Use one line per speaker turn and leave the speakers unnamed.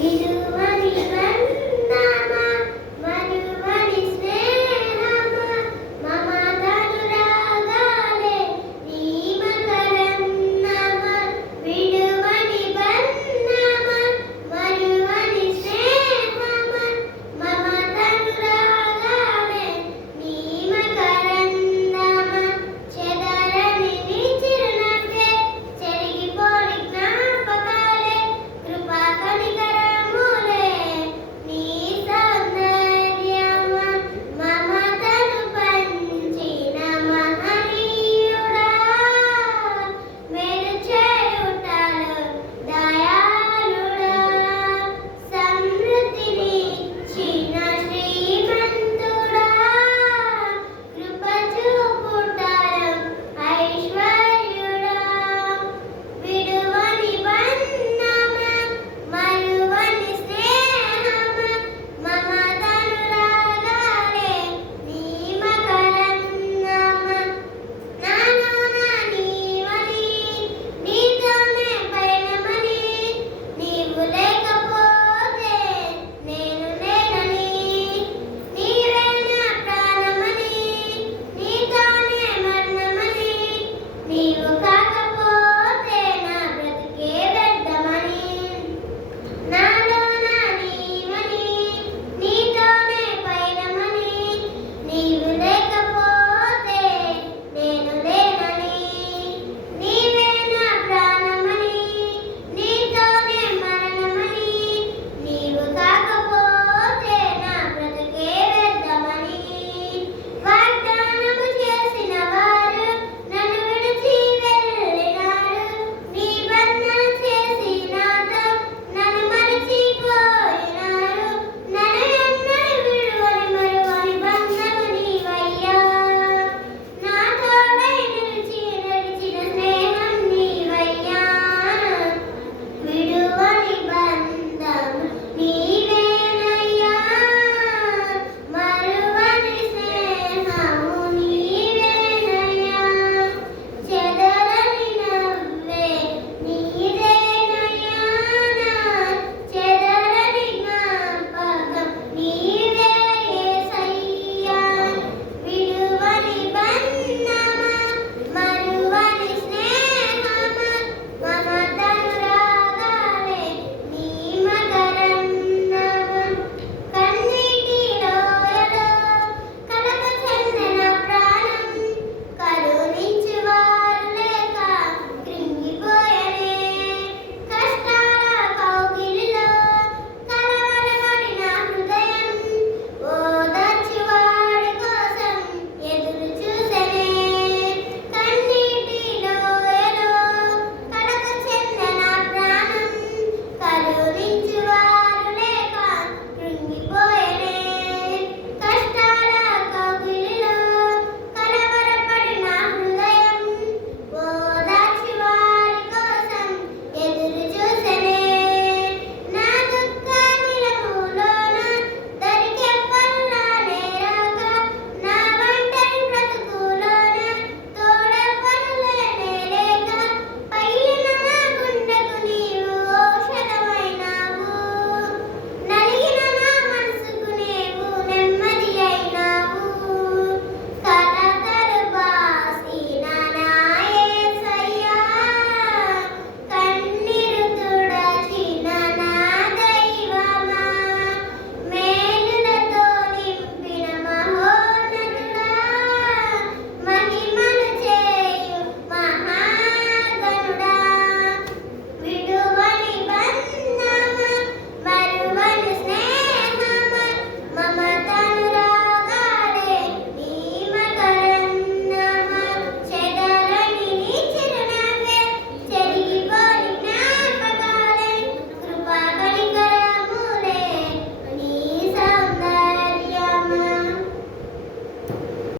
We you.